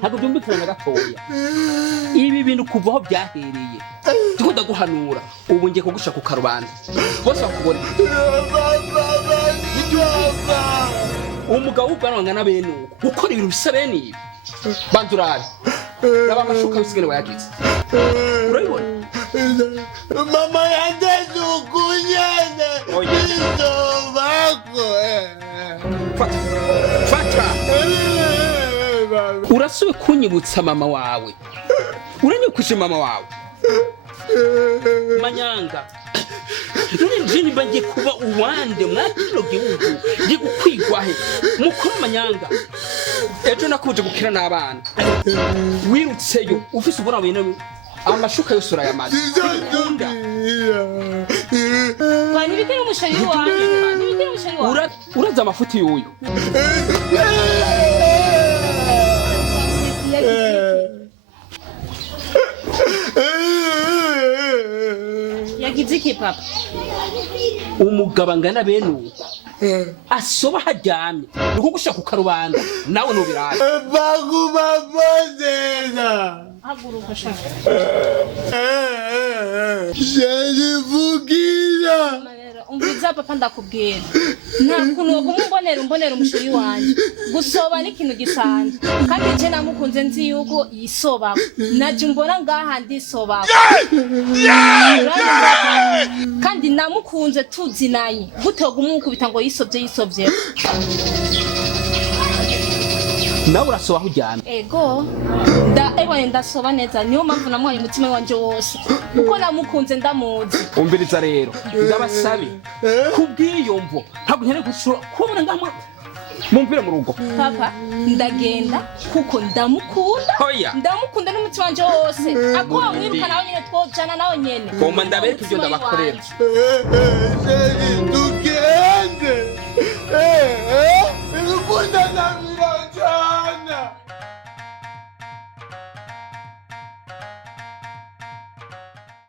ntabwo byumvikana na gatoya. Ibi bintu kuva aho byahereye ndiko ndaguhanura ubu ngiye kugusha ku karubanda bose bakubona umugabo ubwanwa na bene uko ukora ibintu bisa bene ibi bandurari naba amashuka bisigene wayagize urabibona mama yandeze ukunyene izobako fata urasubiye kunyibutsa mama wawe uranyukuje mama wawe manyanga none njini bagiye kuba uwande mwakino gihugu gigukwigwahe mukuru manyanga ejo nakuje gukira n'abana wirutseyo ufise ubona bene amashuka yose urayamaze Kwani bikira umushari wawe uraza amafuti y'uyu yagize iki papa umugabo angana bene uko asoba haryamye nuko gushaka ku karubanda nawe nubiraye baguma bozena haguruka shaka Jarivugira umviza papa ndakubwira nta kuntu umbonera umushiri wanje gusoba ni ikintu gisanzwe kandi je namukunze nzi yuko yisoba naje mbona ngaha ndisoba kandi namukunze tuzinanye gutoga umukubita ngo yisovye nawe urasoba aho uryamye ego ndasoba neza niyo mpamvu namuhaye umutima wanje wose kuko namukunze ndamuzi umviriza rero ndabasabe kubwiyomvo ntabwo nkeneye gushobora kubona ngamwe mumpire mu rugo papa ndagenda kuko ndamukunda n'umutima wanje wose akora mwiruka nawe nyene twojana nawe nyene ngomba ndabereka ibyo ndabakorera